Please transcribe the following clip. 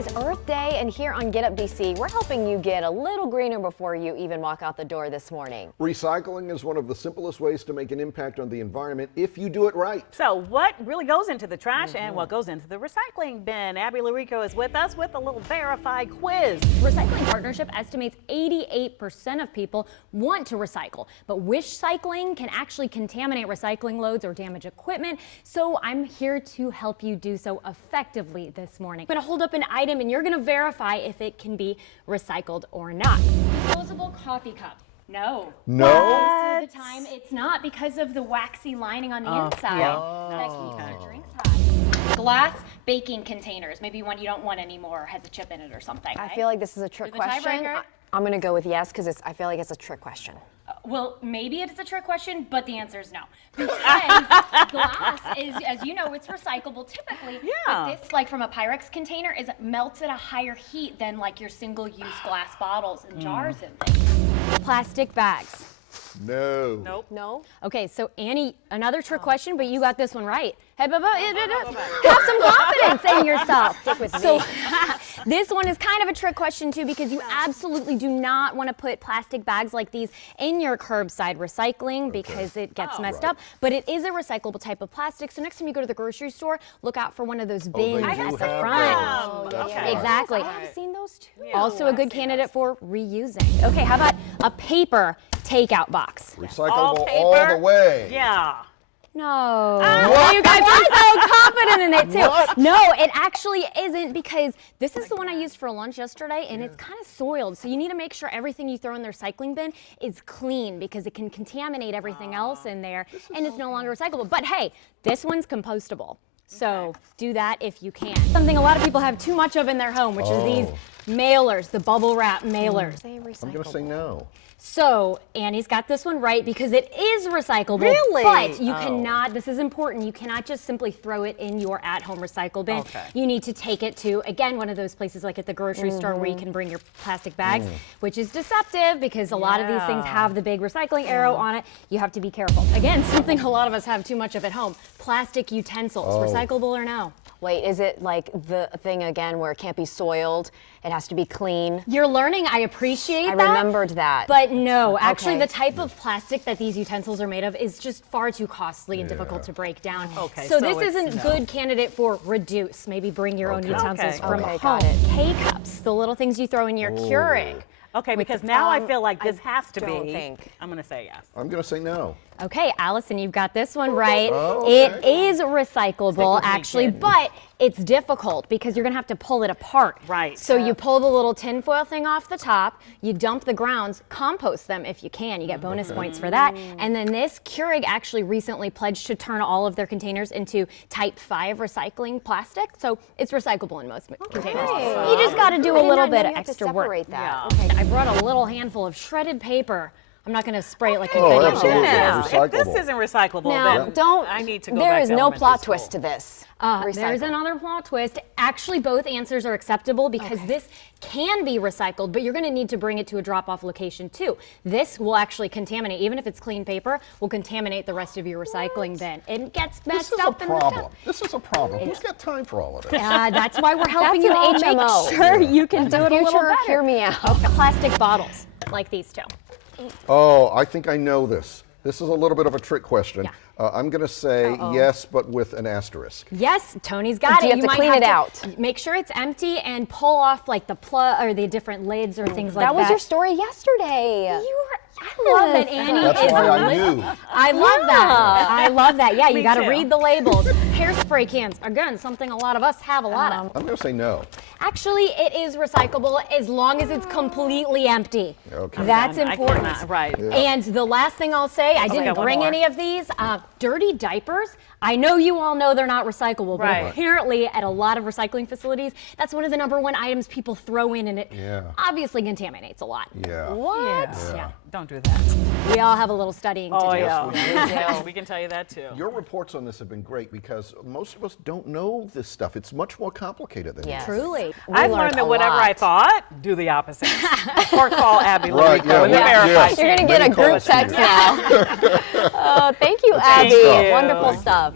It's Earth Day, and here on Get Up DC, we're helping you get a little greener before you even walk out the door this morning. Recycling is one of the simplest ways to make an impact on the environment if you do it right. So what really goes into the trash and what goes into the recycling bin? Abby Larico is with us with a little verified quiz. Recycling Partnership estimates 88% of people want to recycle, but wish cycling can actually contaminate recycling loads or damage equipment. So I'm here to help you do so effectively this morning. I'm going to hold up an item and you're going to verify if it can be recycled or not. Disposable coffee cup. No. No? Most of the time it's not because of the waxy lining on the inside. That keeps your drinks hot. Glass baking containers, maybe one you don't want anymore, has a chip in it or something. I feel like this is a trick question. I'm going to go with yes because I feel like it's a trick question. Well, maybe it's a trick question, but the answer is no. Because glass is, as you know, it's recyclable typically. Yeah. But this, like from a Pyrex container, melts at a higher heat than like your single-use glass bottles and jars and things. Plastic bags. No. Nope. No? Okay, so Annie, another trick question, but you got this one right. Hey, have some confidence in yourself. Stick with me. So this one is kind of a trick question too, because you absolutely do not want to put plastic bags like these in your curbside recycling because it gets messed up. But it is a recyclable type of plastic. So next time you go to the grocery store, look out for one of those bins at the front. Okay. Exactly. I've seen those too. Also a good candidate for reusing. Okay, how about a paper takeout box? Recyclable all the way. Yeah. No. What? You guys are so confident in it too. What? No, it actually isn't, because this is the one I used for lunch yesterday and it's kind of soiled. So you need to make sure everything you throw in the recycling bin is clean because it can contaminate everything else in there and it's no longer recyclable. But hey, this one's compostable. So do that if you can. Something a lot of people have too much of in their home, which is these mailers, the bubble wrap mailers. I'm going to say no. So Annie's got this one right because it is recyclable. Really? But you cannot, this is important, you cannot just simply throw it in your at-home recycle bin. Okay. You need to take it to, again, one of those places like at the grocery store where you can bring your plastic bags, which is deceptive because a lot of these things have the big recycling arrow on it. You have to be careful. Again, something a lot of us have too much of at home, plastic utensils, recyclable or no? Wait, is it like the thing again where it can't be soiled? It has to be clean? You're learning, I appreciate that. I remembered that. But no, actually Okay. the type of plastic that these utensils are made of is just far too costly and difficult to break down. Okay, so so this it's isn't no. good candidate for reduce. Maybe bring your own utensils from Okay, home. got it. K-cups, the little things you throw in your Keurig. Okay, because now I feel like this I has to don't be. think. I'm going to say yes. I'm going to say no. Okay, Allison, you've got this one right. Oh, It okay. is recyclable, with me, actually, kid. but it's difficult because you're gonna have to pull it apart. Right. So you pull the little tinfoil thing off the top, you dump the grounds, compost them if you can. You get bonus points for that. And then this Keurig actually recently pledged to turn all of their containers into Type 5 recycling plastic. So it's recyclable in most containers. You just gotta do a little bit of extra work. Separate that. Yeah. Okay, I brought a little handful of shredded paper. I'm not gonna spray it like Oh, confetti. absolutely. Yeah. If this Recyclable. isn't recyclable, Now, then don't. I need to go There back is to no elementary plot school. twist to this. There's Recycle. another plot twist. Actually, both answers are acceptable because this can be recycled, but you're going to need to bring it to a drop-off location too. This will actually contaminate, even if it's clean paper, will contaminate the rest of your recycling bin. It gets This messed is a up in the problem. stuff. This is a problem. Who's got time for all of this? That's why we're helping That's you an make HMO. sure you can do it a little Future, better. hear me out. Plastic bottles, like these two. Oh, I think I know this. This is a little bit of a trick question. Yeah. I'm going to say yes, but with an asterisk. Yes, Tony's got Do it. you have to might clean it to out? Make sure it's empty and pull off like the plug or the different lids or things like that. That was your story yesterday. I love that Annie That's is why I listening. knew. I love that. I love that. Yeah, you Me got to too. read the labels. Hairspray cans, again, something a lot of us have a lot of. I'm going to say no. Actually, it is recyclable as long as it's completely empty. Okay. That's I important. cannot- right. And the last thing I'll say, I didn't one bring more. any of these. Dirty diapers. I know you all know they're not recyclable, but Right. apparently at a lot of recycling facilities, that's one of the #1 items people throw in, and it obviously contaminates a lot. Yeah. What? Yeah. Don't do that. We all have a little studying to do. Yeah. We can tell you that too. Your reports on this have been great because most of us don't know this stuff. It's much more complicated than Yes. this. Truly. I've learned that whatever I thought, do the opposite. Or call Abby Right, Larico yeah, in the yeah. verified You're team. going to get a Many group calls to text you. now. Oh, thank you, Abby. you. Wonderful stuff.